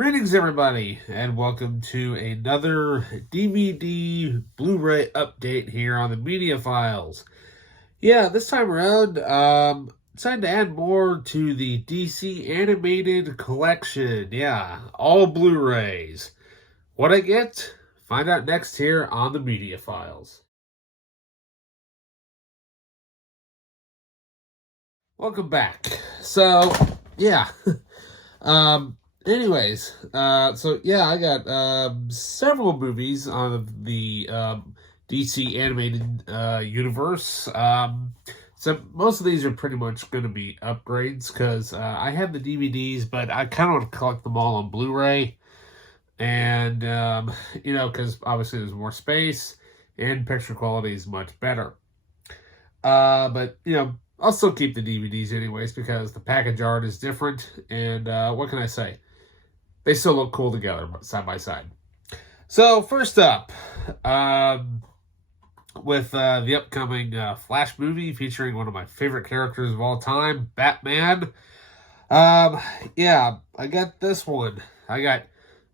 Greetings, everybody, and welcome to another DVD Blu-ray update here on the Media Files. Yeah, this time around, decided to add more to the DC animated collection. Yeah, all Blu-rays. What I get? Find out next here on the Media Files. Welcome back. So, yeah. Anyways, so yeah, I got several movies on the DC animated universe. So most of these are pretty much going to be upgrades because I have the DVDs, but I kind of want to collect them all on Blu-ray, and because obviously there's more space and picture quality is much better. But I'll still keep the DVDs anyways because the package art is different, and what can I say? They still look cool together, side by side. So, first up, with the upcoming Flash movie featuring one of my favorite characters of all time, Batman. Yeah, I got this one. I got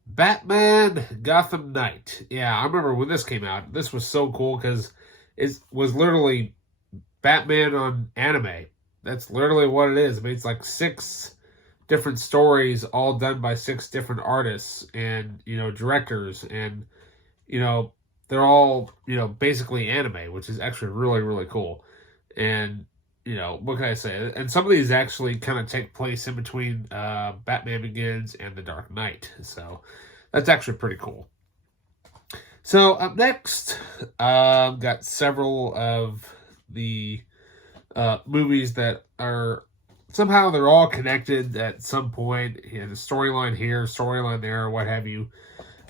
Batman Gotham Knight. Yeah, I remember when this came out. This was so cool because it was literally Batman on anime. That's literally what it is. I mean, it's like 6 different stories all done by 6 different artists and directors, and they're all basically anime, which is actually really, really cool. And what can I say? And some of these actually kind of take place in between Batman Begins and The Dark Knight, so that's actually pretty cool. So up next, got several of the movies that are somehow they're all connected at some point. The storyline here, storyline there, what have you.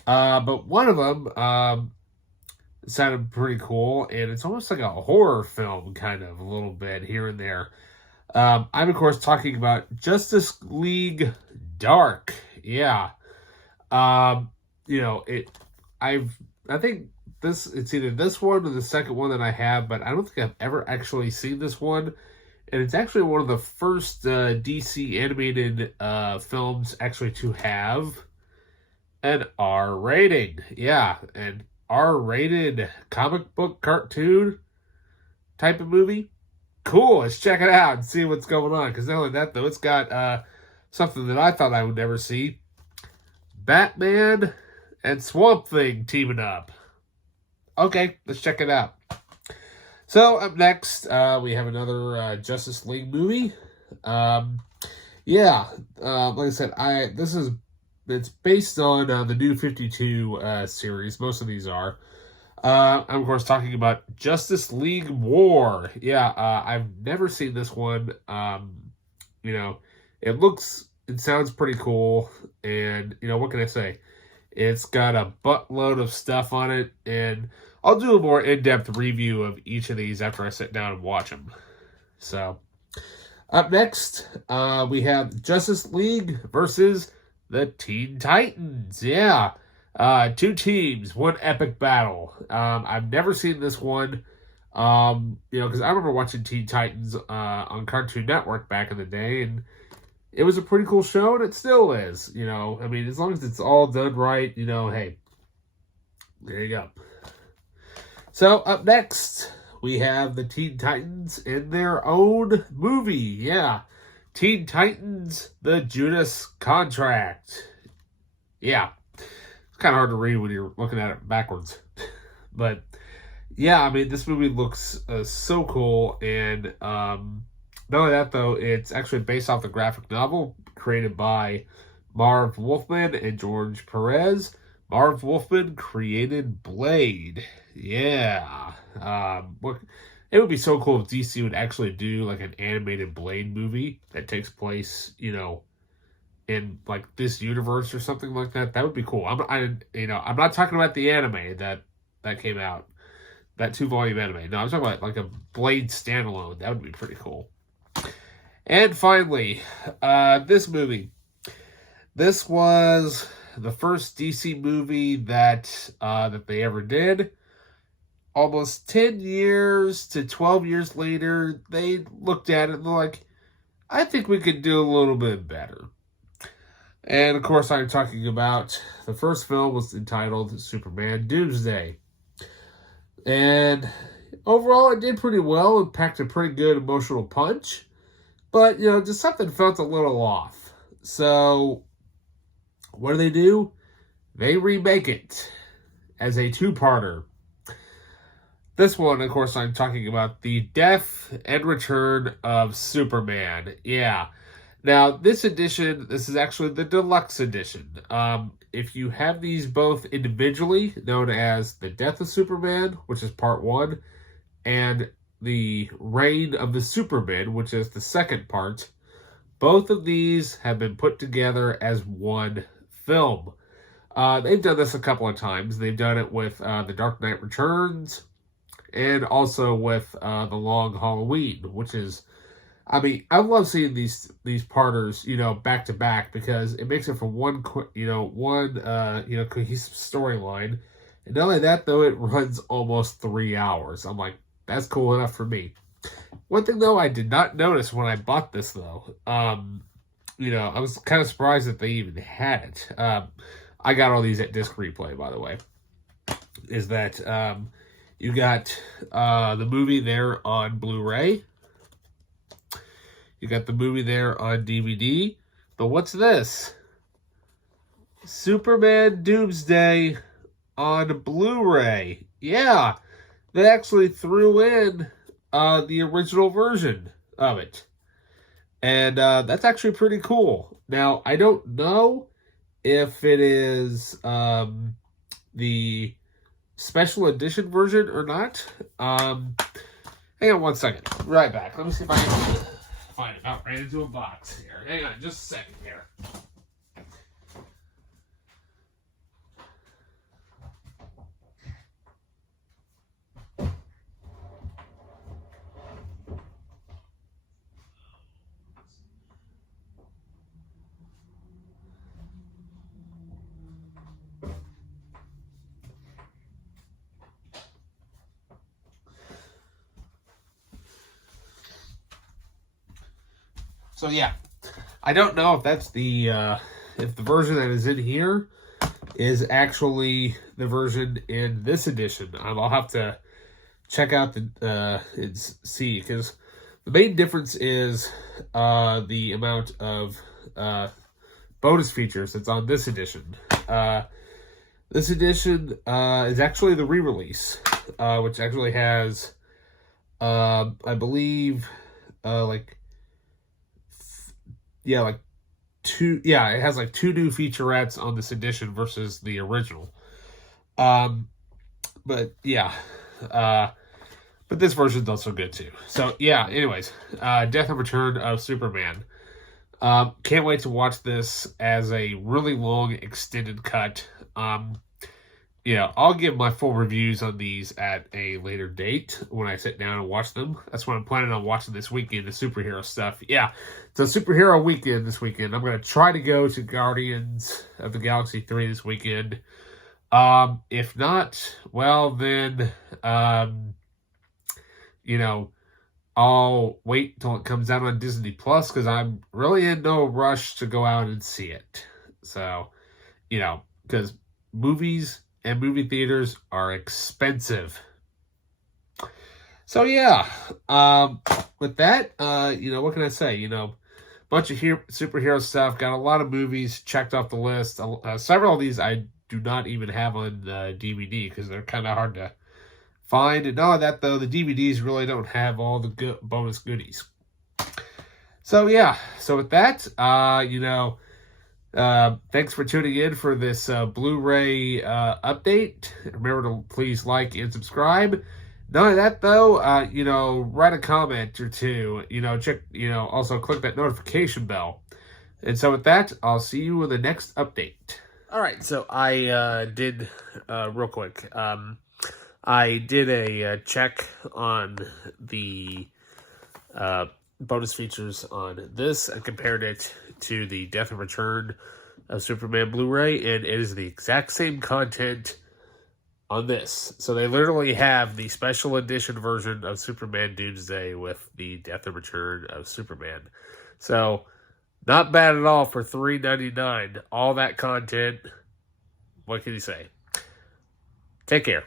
But one of them sounded pretty cool, and it's almost like a horror film, kind of a little bit here and there. I'm of course talking about Justice League Dark. Yeah. I think it's either this one or the second one that I have, but I don't think I've ever actually seen this one. And it's actually one of the first DC animated films actually to have an R rating. Yeah, an R-rated comic book cartoon type of movie. Cool, let's check it out and see what's going on. Because not only that, though, it's got something that I thought I would never see. Batman and Swamp Thing teaming up. Okay, let's check it out. So, up next, we have another Justice League movie. Like I said, it's based on the New 52 series. Most of these are. I'm, of course, talking about Justice League War. Yeah, I've never seen this one. It sounds pretty cool. And, what can I say? It's got a buttload of stuff on it, and I'll do a more in-depth review of each of these after I sit down and watch them. So, up next, we have Justice League versus the Teen Titans. Yeah, 2 teams, 1 epic battle. I've never seen this one, because I remember watching Teen Titans on Cartoon Network back in the day, and it was a pretty cool show, and it still is. I mean, as long as it's all done right, hey, there you go. So, up next, we have the Teen Titans in their own movie. Yeah, Teen Titans, The Judas Contract. Yeah, it's kind of hard to read when you're looking at it backwards. But, yeah, I mean, this movie looks so cool. And not only that, though, it's actually based off the graphic novel created by Marv Wolfman and George Perez. Marv Wolfman created Blade. Yeah. It would be so cool if DC would actually do like an animated Blade movie that takes place, in like this universe or something like that. That would be cool. I'm not talking about the anime that came out, that 2-volume anime. No, I'm talking about like a Blade standalone. That would be pretty cool. And finally, this movie. This was the first DC movie that they ever did. Almost 10 years to 12 years later, they looked at it and they're like, I think we could do a little bit better. And of course, I'm talking about the first film was entitled Superman Doomsday. And overall, it did pretty well. It packed a pretty good emotional punch. But, just something felt a little off. So, what do? They remake it as a two-parter. This one, of course, I'm talking about the Death and Return of Superman. Yeah. Now, this edition, this is actually the deluxe edition. If you have these both individually, known as The Death of Superman, which is part one, and The Reign of the Superman, which is the second part, both of these have been put together as one film. They've done this a couple of times. They've done it with The Dark Knight Returns, and also with The Long Halloween, which is, I love seeing these parters, back to back, because it makes it for one cohesive storyline. And not only that, though, it runs almost 3 hours. I'm like, that's cool enough for me. One thing, though, I did not notice when I bought this, though, I was kind of surprised that they even had it. I got all these at Disc Replay, by the way. Is that you got the movie there on Blu-ray. You got the movie there on DVD. But what's this? Superman Doomsday on Blu-ray. Yeah, they actually threw in the original version of it. And that's actually pretty cool. Now, I don't know if it is the special edition version or not. Hang on one second. Right back. Let me see if I can find it. I ran into a box here. Hang on just a second here. So yeah, I don't know if that's if the version that is in here is actually the version in this edition. I'll have to check out and see, because the main difference is the amount of bonus features that's on this edition. This edition is actually the re-release, which actually has, I believe, it has like 2 new featurettes on this edition versus the original. But this version's also good too. So yeah, anyways, Death and Return of Superman. Can't wait to watch this as a really long extended cut. I'll give my full reviews on these at a later date when I sit down and watch them. That's what I'm planning on watching this weekend, the superhero stuff. Yeah, it's a superhero weekend this weekend. I'm going to try to go to Guardians of the Galaxy 3 this weekend. If not, well then, I'll wait till it comes out on Disney Plus, because I'm really in no rush to go out and see it. So, because movies and movie theaters are expensive. So yeah, with that, what can I say? Bunch of superhero stuff. Got a lot of movies checked off the list. Several of these I do not even have on DVD, because they're kind of hard to find. And not only that, though, the DVDs really don't have all the bonus goodies. So yeah, so with that, thanks for tuning in for this Blu-ray update. Remember to please like and subscribe. Not only that, though, write a comment or two. Check. Also click that notification bell. And so with that, I'll see you in the next update. All right. So I did real quick. I did a check on the bonus features on this and compared it to the Death and Return of Superman Blu-ray, and it is the exact same content on this. So they literally have the special edition version of Superman Doomsday with the Death and Return of Superman. So Not bad at all for $3.99. All that content. What can you say? Take care.